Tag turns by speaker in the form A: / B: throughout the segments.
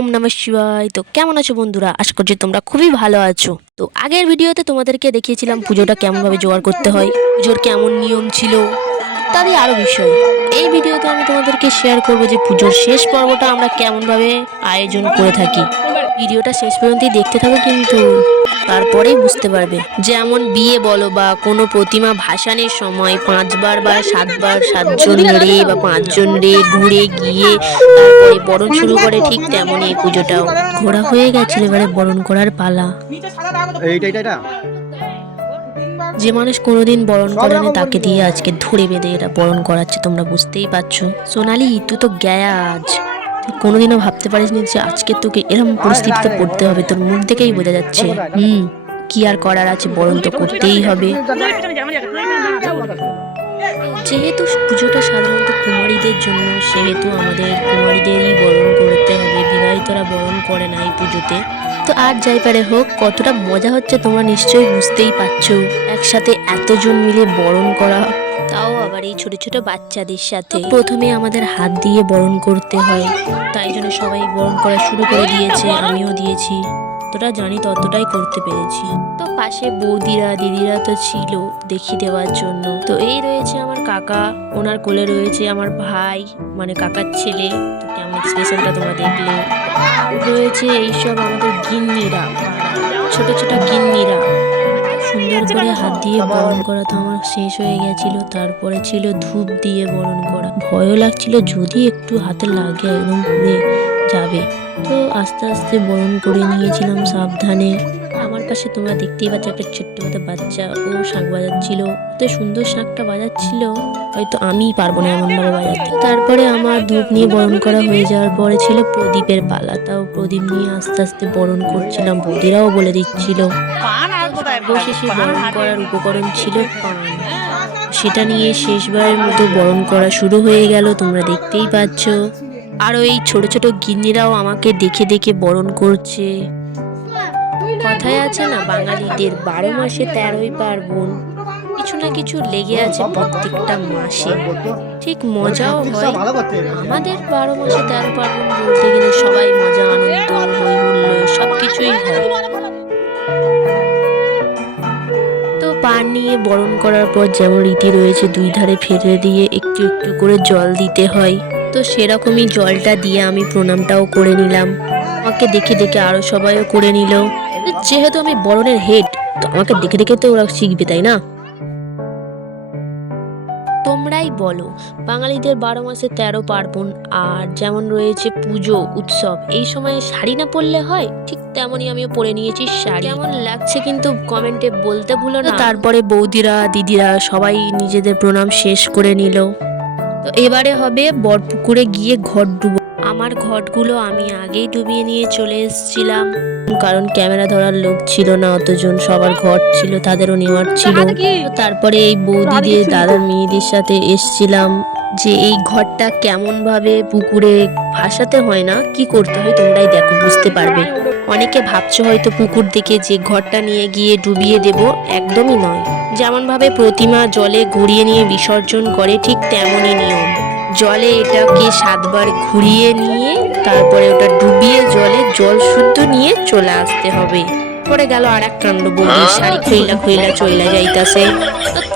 A: ওম নমঃ শিবায়। তো কেমন আছো বন্ধুরা? আশা করছি তোমরা খুবই ভালো আছো। তো আগের ভিডিওতে তোমাদেরকে দেখিয়েছিলাম পুজোটা কেমনভাবে জোগাড় করতে হয়, পুজোর কেমন নিয়ম ছিল ইত্যাদি আরও বিষয়। এই ভিডিওতে আমি তোমাদেরকে শেয়ার করব যে পুজোর শেষ পর্বটা আমরা কেমনভাবে আয়োজন করে থাকি। ভিডিওটা শেষ পর্যন্তই দেখতে থাকো কিন্তু তারপরেই বুঝতে পারবে। যেমন বিয়ে বলো বা কোনো প্রতিমা ভাসানের সময় পাঁচবার বা সাতবার সাতজন রে বা পাঁচজন রে ঘুরে গিয়ে তারপরে বরণ শুরু করে ঠিক তেমনই এই পুজোটাও। ঘোরা হয়ে গেছিল এবারে বরণ করার পালা।
B: এইটা এটা এটা
A: যে মানুষ কোনোদিন বরণ করেনি তাকে দিয়ে আজকে ধরে বেঁধে এটা বরণ করাচ্ছে তোমরা বুঝতেই পারছ। সোনালি তুই তো গ্যায়া আজ কোনোদিনও ভাবতে পারিসনি যে আজকে তোকে এরকম পরিস্থিতিতে পড়তে হবে। তোর মুখ থেকেই বোঝা যাচ্ছে। হুম কি আর করার আছে বরং তো করতেই হবে। যেহেতু পুজোটা সাধারণত কুমারীদের জন্য সেহেতু আমাদের কুমারীদেরই বরণ করতে হবে। বিবাহিতরা বরণ করে না এই পুজোতে। তো আর যাই পারে হোক, কতটা মজা হচ্ছে তোমরা নিশ্চয়ই বুঝতেই পারছ। একসাথে এতজন মিলে বরণ করা, তাও আবার এই ছোট ছোট বাচ্চাদের সাথে। প্রথমে আমাদের হাত দিয়ে বরণ করতে হয়। তাই জন্য সবাই বরণ করা শুরু করে দিয়েছে, আমিও দিয়েছি। যতটা জানি ততটাই করতে পেরেছি। তো পাশে বৌদিরা, দিদিরা তো ছিল দেখিয়ে দেওয়ার জন্য। তো এই রয়েছে আমার কাকা, ওনার কোলে রয়েছে আমার ভাই মানে কাকার ছেলে। কেমন এক্সপ্রেশনটা তোমরা দেখলে। রয়েছে এইসব আমাদের গিন্নিরা, ছোট ছোট গিন্নিরা। করে হাত দিয়ে বরণ করা তো আমার শেষ হয়ে গেছিল। তারপরে ছিল ধূপ দিয়ে বরণ করা। ভয়ও লাগছিল যদি একটু হাতে লাগে একদম পুড়ে যাবে। তো আস্তে আস্তে বরণ করে নিয়েছিলাম সাবধানে। পাশে তোমরা দেখতেই পাচ্ছ একটা ছোট্ট মতো বাচ্চা ও শাঁখ বাজাচ্ছিল। তো সুন্দর শাঁখটা বাজাচ্ছিল, হয়তো আমিই পারব না এমনভাবে বাজাতে। তারপরে আমার ধূপ নিয়ে বরণ করা হয়ে যাওয়ার পরে ছিল প্রদীপের পালা। তাও প্রদীপ নিয়ে আস্তে আস্তে বরণ করছিলাম, বৌদিরাও বলে দিচ্ছিল। অবশেষে বরণ করার উপকরণ ছিল পান। সেটা নিয়ে শেষবারের মতো বরণ করা শুরু হয়ে গেল, তোমরা দেখতেই পাচ্ছ। আরও এই ছোট ছোট গিন্নিরাও আমাকে দেখে দেখে বরণ করছে। কথায় আছে না, বাঙালিদের বারো মাসে তেরোই পার্বণ। কিছু না কিছু লেগে আছে প্রত্যেকটা মাসে। ঠিক মজাও হয়। আমাদের বারো মাসে তেরো পার্বণ বলতে গেলে সবাই মজা, আনন্দ হুল্লোড় সব কিছুই হয়। তো পান নিয়ে বরণ করার পর যেমন রীতি রয়েছে, দুই ধারে ফেলে দিয়ে একটু একটু করে জল দিতে হয়। তো সেরকমই জলটা দিয়ে আমি প্রণামটাও করে নিলাম। আমাকে দেখে দেখে আরও সবাইও করে নিল। যেহেতু আমি বরণের হেড তো আমাকে দেখে দেখে তো ওরা শিখবে তাই না? তোমরাই বলো বাঙালিদের বারো মাসে তেরো পার্বণ আর যেমন রয়েছে পুজো উৎসব এই সময়ে শাড়ি না পরলে হয়? ঠিক তেমনই আমিও পরে নিয়েছি শাড়ি। কেমন লাগছে কিন্তু কমেন্টে বলতে ভুলো না। তারপরে বৌদিরা দিদিরা সবাই নিজেদের প্রণাম শেষ করে নিল। তো এবারে হবে বরপুকুরে গিয়ে ঘর ডুবো আমার ঘটগুলো আমি আগেই ডুবিয়ে নিয়ে চলে এসেছিলাম। কারণ ক্যামেরা ধরার লোক ছিল না অতজন সবার ঘট ছিল তাদেরও নেওয়ার ছিল। তারপরে এই বৌদিদের দাদার মেয়েদের সাথে এসছিলাম যে এই ঘরটা কেমন ভাবে পুকুরে ভাসাতে হয় না কি করতে হয় তোমরাই দেখো বুঝতে পারবে। অনেকে ভাবছ হয়তো পুকুর দিকে যে ঘরটা নিয়ে গিয়ে ডুবিয়ে দেব একদমই নয়। যেমন ভাবে প্রতিমা জলে ঘুরিয়ে নিয়ে বিসর্জন করে ঠিক তেমনই নিয়ম। জলে এটাকে সাতবার ঘুরিয়ে নিয়ে তারপরে ওটা ডুবিয়ে জলে জল শুদ্ধ নিয়ে চলে আসতে হবে। পরে গেল আর এক কাণ্ড বৌদি শাড়ি খইলা খইলা চইলা যাইতাছে।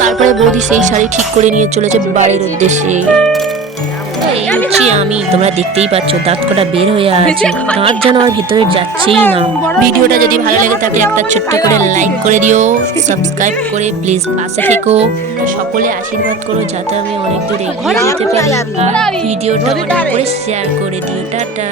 A: তারপরে বৌদি সেই শাড়ি ঠিক করে নিয়ে চলেছে বাড়ির উদ্দেশ্যে। এই আমি। তোমরা দেখতেই পাচ্ছ, দাঁত কটা বের হয়ে আছে। দাঁত যেন আর ভেতরে যাচ্ছেই না। ভিডিওটা যদি ভালো লাগে তাহলে একটা ছোট্ট করে লাইক করে দিও। সাবস্ক্রাইব করে প্লিজ পাশে থেকো। সকলে আশীর্বাদ করো, যাতে আমি অনেক দূরে যেতে পারি। ভিডিওটা করে শেয়ার করে দিও। টাটা।